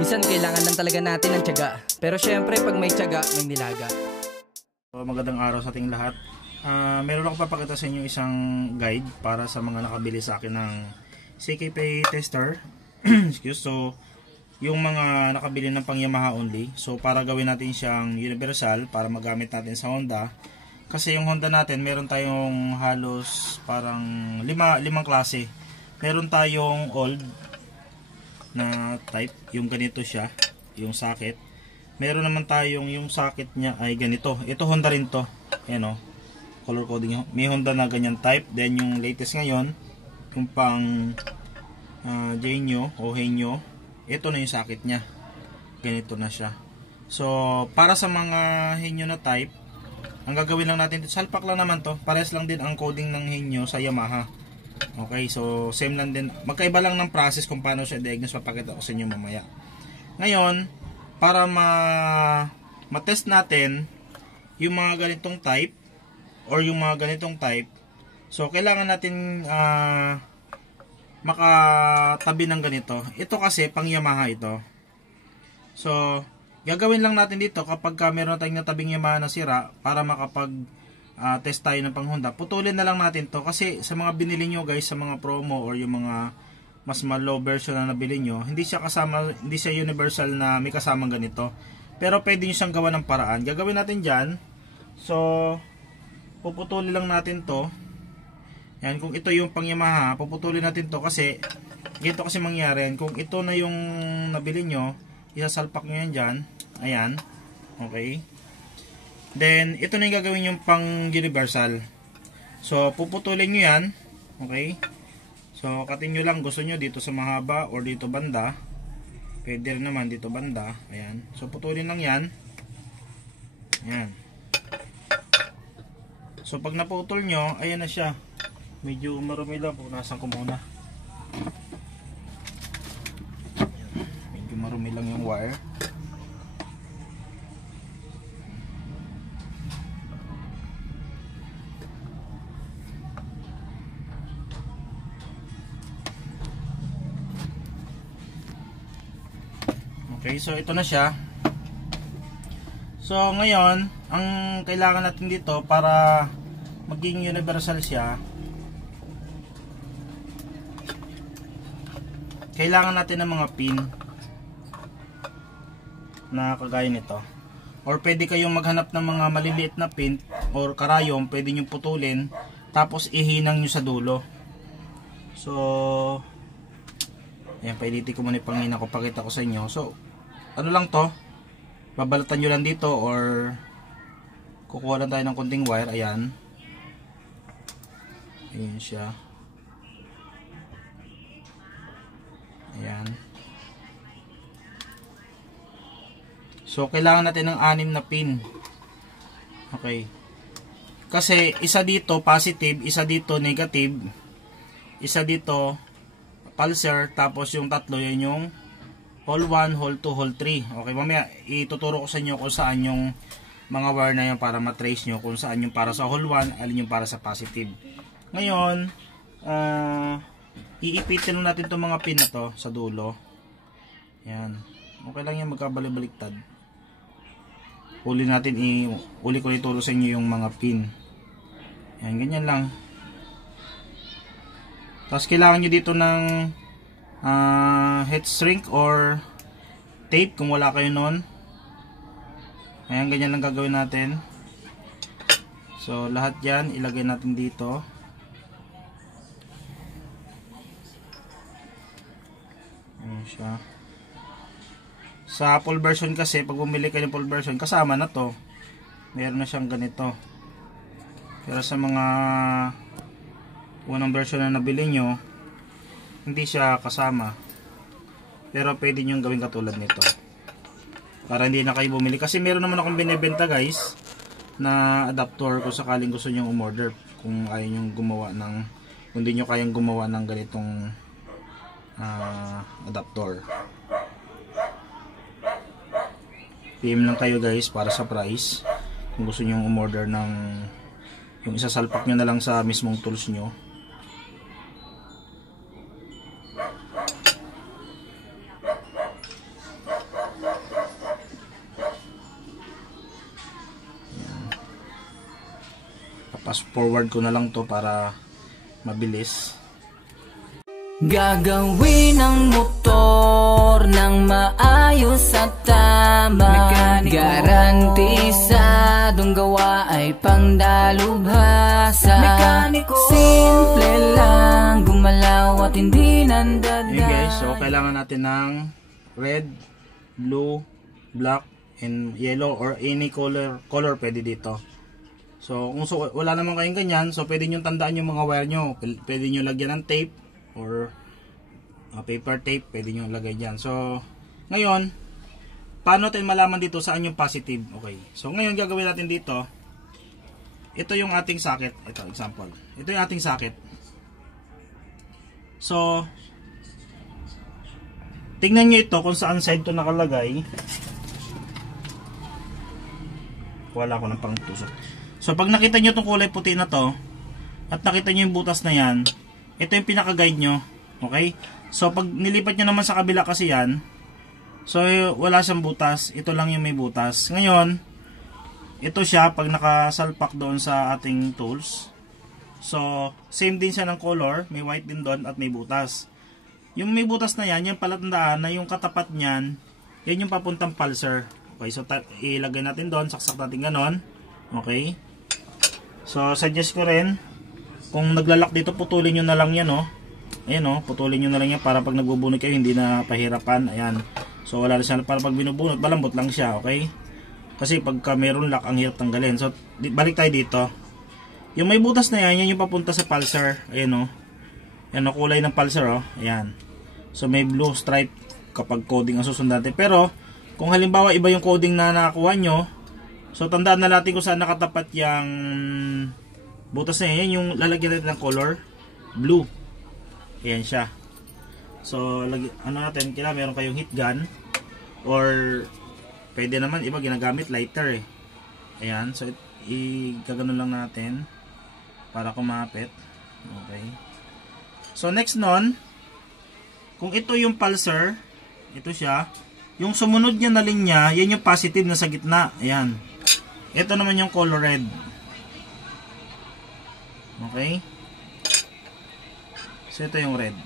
Minsan kailangan lang talaga natin ng tiyaga. Pero syempre pag may tiyaga, may nilaga. So, magandang araw sa ating lahat. Meron ako papakita sa inyo isang guide para sa mga nakabili sa akin ng CKP tester. So, yung mga nakabili ng pang Yamaha only. So, para gawin natin siyang universal para magamit natin sa Honda. Kasi yung Honda natin, meron tayong halos parang limang klase. Meron tayong old na type, yung ganito siya, yung socket. Meron naman tayong yung socket niya ay ganito. Ito Honda rin to. Ayan o, color coding. May Honda na ganyan type. Then yung latest ngayon, yung pang Genio o Henyo, ito na yung socket niya. Ganito na siya. So, para sa mga Henyo na type, ang gagawin lang natin, salpak lang naman to. Pares lang din ang coding ng Henyo sa Yamaha. Okay, so same lang din. Magkaiba lang ng process kung paano siya diagnose. Papakita ko sa inyo mamaya. Ngayon, para ma-test natin yung mga ganitong type or yung mga ganitong type, so kailangan natin makatabi ng ganito. Ito kasi pang Yamaha ito. So, gagawin lang natin dito kapag meron tayong natabing Yamaha na sira para makapag test tayo ng pang Honda. Putulin na lang natin to kasi sa mga binili nyo guys, sa mga promo or yung mga mas low version na nabili nyo, hindi siya universal na may kasamang ganito. Pero pwede nyo siyang gawa ng paraan. Gagawin natin dyan. So, puputulin lang natin to. Yan, kung ito yung pang Yamaha, puputulin natin to kasi ganito kasi mangyari. Kung ito na yung nabili nyo, isasalpak nyo yan dyan. Ayan. Okay. Then, ito na yung gagawin yung pang universal. So, puputulin nyo yan. Okay. So, katin nyo lang. Gusto nyo dito sa mahaba or dito banda. Pwede rin naman dito banda. Ayan. So, putulin lang yan. Ayan. So, pag naputol nyo, ayan na siya. Medyo marumi lang. Punasan ko muna. Medyo marumi lang yung wire. Okay, so ito na siya. So ngayon, ang kailangan natin dito para maging universal siya, kailangan natin ng mga pin na kagaya nito. Or pwede kayong maghanap ng mga maliliit na pin or karayom, pwede nyo putulin tapos ihinang nyo sa dulo. So ayan, pailitin ko muna yung pangina ko, pakita ko sa inyo. So ano lang to, babalatan nyo lang dito or kukuha lang tayo ng konting wire. Ayan, ayan siya. Ayan. So kailangan natin ng 6 na pin. Okay, kasi isa dito positive, isa dito negative, isa dito pulsar, tapos yung tatlo yan yung hole 1, hole 2, hole 3. Okay, mamaya ituturo ko sa inyo kung saan yung mga wire na yan para matrace nyo kung saan yung para sa hole 1, alin yung para sa positive. Ngayon, iipitin natin itong mga pin na to sa dulo. Yan. Okay lang yan, magkabalik-baliktad. Uli ko ituro sa inyo yung mga pin. Yan, ganyan lang. Tapos kailangan nyo dito ng heat shrink or tape kung wala kayo nun. Ayan, ganyan lang gagawin natin. So lahat yan ilagay natin dito. Ayan siya. Sa full version kasi, pag bumili kayo ng full version, kasama na to. Meron na siyang ganito. Pero sa mga unang version na nabili nyo, hindi siya kasama. Pero pwede nyo gawin katulad nito para hindi na kayo bumili. Kasi meron naman akong binibenta guys na adapter kung sakaling gusto nyo umorder. Kung ayaw nyo gumawa ng, kung hindi nyo kayang gumawa ng ganitong adapter. PM lang kayo guys para sa price. Kung gusto nyo umorder ng yung isasalpak nyo na lang sa mismong tools nyo. Fast forward ko na lang to para mabilis. Gagawin ang motor ng maayos at tama. Garantisadong gawa ay pangdalubhasa. Simple lang gumalaw at hindi nandada. Yun guys, so kailangan natin ng red, blue, black, and yellow or any color pwede dito. So kung wala naman kayong ganyan, so pwede nyo tandaan yung mga wire nyo. Pwede nyo lagyan ng tape or paper tape, pwede nyo lagay dyan. So ngayon, paano tayo malaman dito saan yung positive? Okay, so ngayon gagawin natin dito, ito yung ating socket. Ito example, ito yung ating socket. So tingnan nyo ito kung saan side to nakalagay. Wala ko ng pangtusok. So pag nakita nyo itong kulay puti na to at nakita nyo yung butas na yan, ito yung pinaka-guide nyo. Okay? So pag nilipat nyo naman sa kabila kasi yan, so wala siyang butas. Ito lang yung may butas. Ngayon, ito siya pag nakasalpak doon sa ating tools. So same din siya ng color. May white din doon at may butas. Yung may butas na yan, yung palatandaan na yung katapat nyan, yan yung papuntang pulser. Okay, so ilagay natin doon, saksak natin ganon. Okay. So suggest ko rin, kung naglalak dito, putulin nyo na lang yan, oh. Ayan, oh, putulin nyo na lang yan para pag nagbubunot kayo, hindi na pahirapan. Ayan. So wala na siya, para pag binubunot, malambot lang siya, okay? Kasi pagka meron lock, ang hirap tanggalin. So balik tayo dito. Yung may butas na yan, yan yung papunta sa pulser. Ayan, oh. Yan, oh, kulay ng pulser, oh. Ayan. So may blue stripe kapag coding ang susunod natin. Pero kung halimbawa iba yung coding na nakakuha nyo, so tandaan na natin kung saan nakatapat yung butas na yan. Yung lalagyan natin ng color blue. Ayan siya. So ano natin, kailangan meron kayong heat gun or pwede naman iba ginagamit lighter eh. Ayan, so igagano lang natin para kumapit. Okay. So next nun, kung ito yung pulser, ito siya, yung sumunod niya na linya, yan yung positive na sa gitna. Ayan. Ito naman yung color red. Okay. So ito yung red.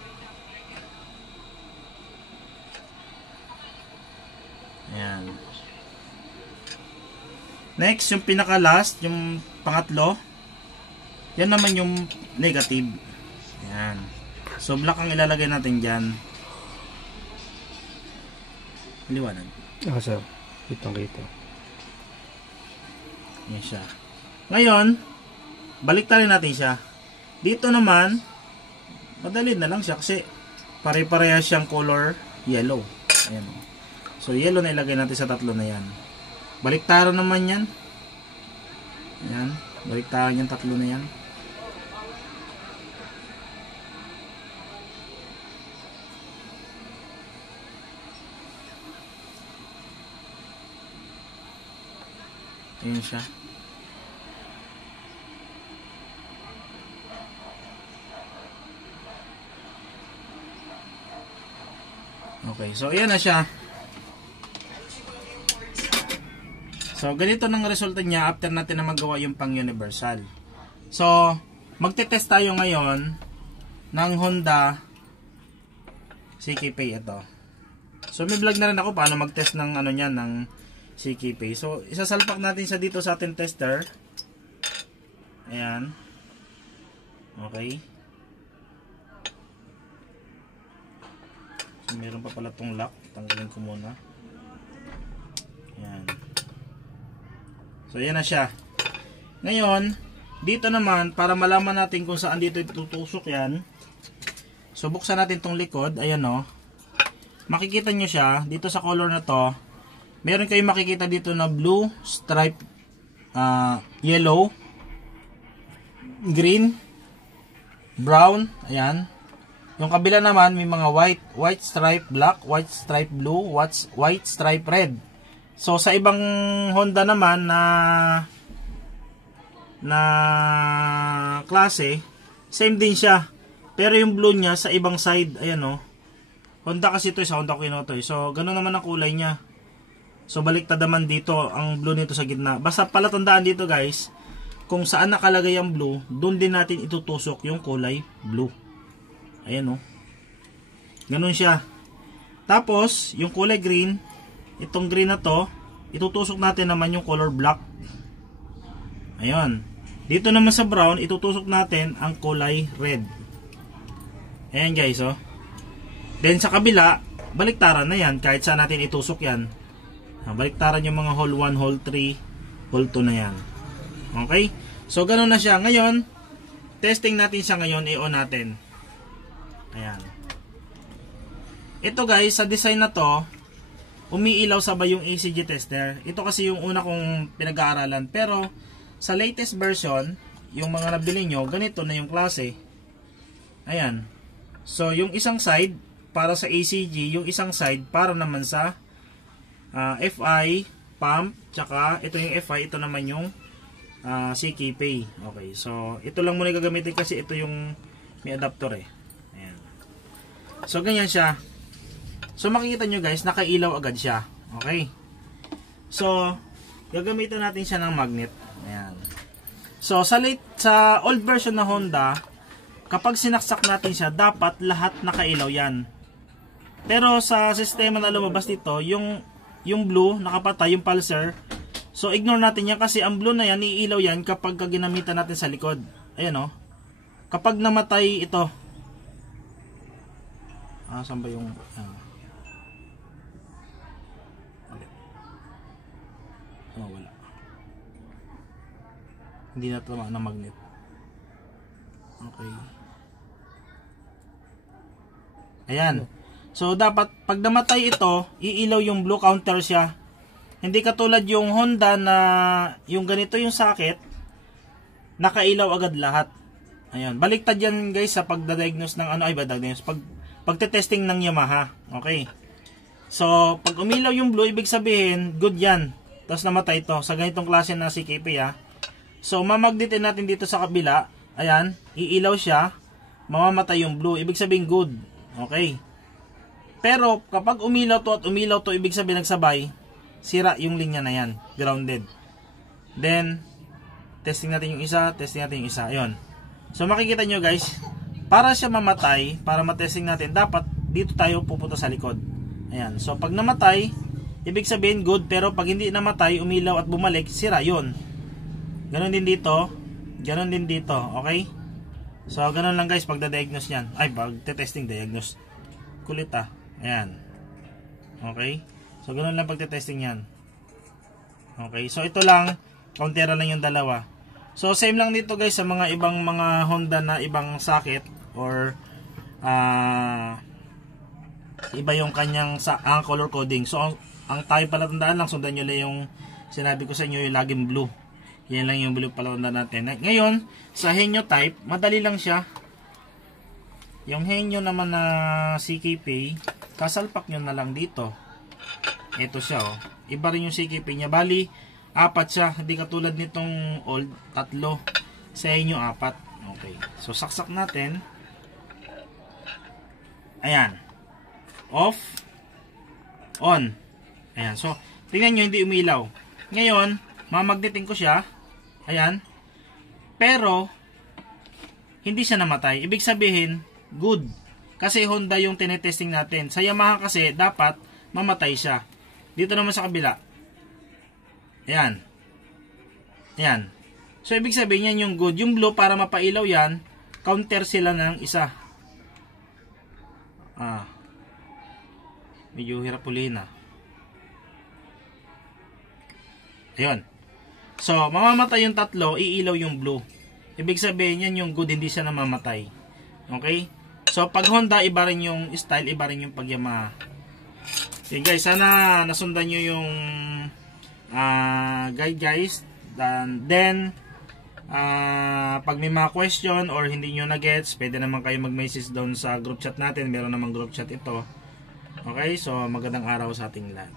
Ayan. Next, yung pinaka last, yung pangatlo, yan naman yung negative. Ayan. So black ang ilalagay natin dyan. Liwanag. Ah, sir. Kitang-kita. Yan siya. Ngayon, baliktarin natin siya. Dito naman, madali na lang siya kasi pare-parehas siyang color yellow. Ayan. So yellow na ilagay natin sa tatlo na yan. Baliktaran naman yan. Ayan. Baliktaran yung tatlo na yan. Ayan siya. Okay, so ayan na siya. So ganito nang resulta niya after natin na magawa yung pang universal. So magte-test tayo ngayon ng Honda CKP ito. So may vlog na rin ako paano mag-test ng ano niyan ng CKP. So isasalpak natin siya dito sa ating tester. Ayan. Okay. So meron pa pala tong lock. Tanggalin ko muna. Ayan. So ayan na siya. Ngayon, dito naman para malaman natin kung saan dito itutusok yan. So buksan natin tong likod. Ayan o. Makikita nyo siya dito sa color na to. Meron kayong makikita dito na blue, stripe, yellow, green, brown, ayan. Yung kabila naman may mga white stripe black, white stripe blue, white stripe red. So sa ibang Honda naman na klase, same din siya. Pero yung blue niya sa ibang side, ayan o. Honda kasi ito, sa Honda Kinoto. So ganoon naman ang kulay niya. So baliktad naman dito ang blue nito sa gitna. Basta pala tandaan dito guys, kung saan nakalagay ang blue, doon din natin itutusok yung kulay blue. Ayan, oh. Ganun siya. Tapos, yung kulay green, itong green na to, itutusok natin naman yung color black. Ayan. Dito naman sa brown, itutusok natin ang kulay red. Ayan guys, oh. Then sa kabila, baliktaran na yan. Kahit saan natin itusok yan. Baliktaran yung mga hole 1, hole 3, hole 2 na yan. Okay? So, ganun na siya. Ngayon, testing natin siya ngayon. I-on natin. Ayan. Ito guys, sa design na to, umiilaw sabay yung ACG tester. Ito kasi yung una kong pinag-aaralan. Pero, sa latest version, yung mga nabili nyo, ganito na yung klase. Ayan. So, yung isang side, para sa ACG, yung isang side, para naman sa FI, pump, tsaka ito yung FI, ito naman yung CKP. Okay, so, ito lang muna gagamitin kasi ito yung may adapter eh. Ayan. So, ganyan siya. So, makikita nyo guys, nakailaw agad siya. Okay. So, gagamitin natin siya ng magnet. Ayan. So, sa old version na Honda, kapag sinaksak natin siya, dapat lahat nakailaw yan. Pero sa sistema na lumabas dito, yung blue, nakapatay, yung pulsar. So, ignore natin yan kasi ang blue na yan, iilaw yan kapag ginamitan natin sa likod. Ayan o. Kapag namatay ito. Saan ba yung... wala. Hindi na tama ng magnet. Okay. Ayan. So, dapat pag namatay ito, iilaw yung blue, counter siya. Hindi katulad yung Honda na yung ganito yung socket, nakailaw agad lahat. Ayan. Baliktad yan guys sa pagda-diagnose ng pagte-testing ng Yamaha. Okay. So, pag umilaw yung blue, ibig sabihin, good yan. Tapos namatay ito sa ganitong klase na CKP ha. So, mamagnetin natin dito sa kabila. Ayan. Iilaw siya. Mamamatay yung blue. Ibig sabihin good. Okay. Pero, kapag umilaw to at umilaw to, ibig sabihin nagsabay, sira yung linya na yan. Grounded. Then, testing natin yung isa. Testing natin yung isa. Ayun. So, makikita nyo guys, para siya mamatay, para matesting natin, dapat dito tayo pupunta sa likod. Ayan. So, pag namatay, ibig sabihin good, pero pag hindi namatay, umilaw at bumalik, sira yun. Ganon din dito. Ganon din dito. Okay? So, ganon lang guys, pagda-diagnose yan. Ay, pagte-testing, diagnose. Kulit ah. Ayan. Okay? So, ganon lang pagte-testing yan. Okay? So, ito lang. Countera lang yung dalawa. So, same lang dito guys sa mga ibang mga Honda na ibang socket or iba yung kanyang color coding. So, ang tayo pala tandaan lang, sundan nyo lang yung sinabi ko sa inyo, yung laging blue. Yan lang yung blue pala tandaan natin. Ngayon, sa Henyo type, madali lang siya. Yung Henyo naman na CKP, kasalpak nyo na lang dito. Ito siya, oh. Iba rin yung CKP niya. Bali, 4 siya. Hindi katulad nitong old, 3. Sa Henyo, 4. Okay. So, saksak natin. Ayan. Off. On. Ayan. So, tingnan nyo, hindi umilaw. Ngayon, mamagnetin ko siya. Ayan. Pero, hindi siya namatay. Ibig sabihin, good. Kasi Honda yung tinetesting natin. Sa Yamaha kasi, dapat mamatay siya. Dito naman sa kabila. Ayan. Ayan. So, ibig sabihin yan yung good. Yung blue, para mapailaw yan, counter sila ng isa. Medyo hirap ulihin ah. Ayun. So, mamamatay yung 3, iilaw yung blue. Ibig sabihin yan yung good, hindi siya namamatay. Okay? So, pag Honda, iba rin yung style, iba rin yung pag Yamaha. Okay guys, sana nasundan nyo yung guide guys. Then, pag may mga question or hindi nyo na-gets, pwede naman kayo mag-message doon sa group chat natin. Meron namang group chat ito. Okay? So, magandang araw sa ating lahat.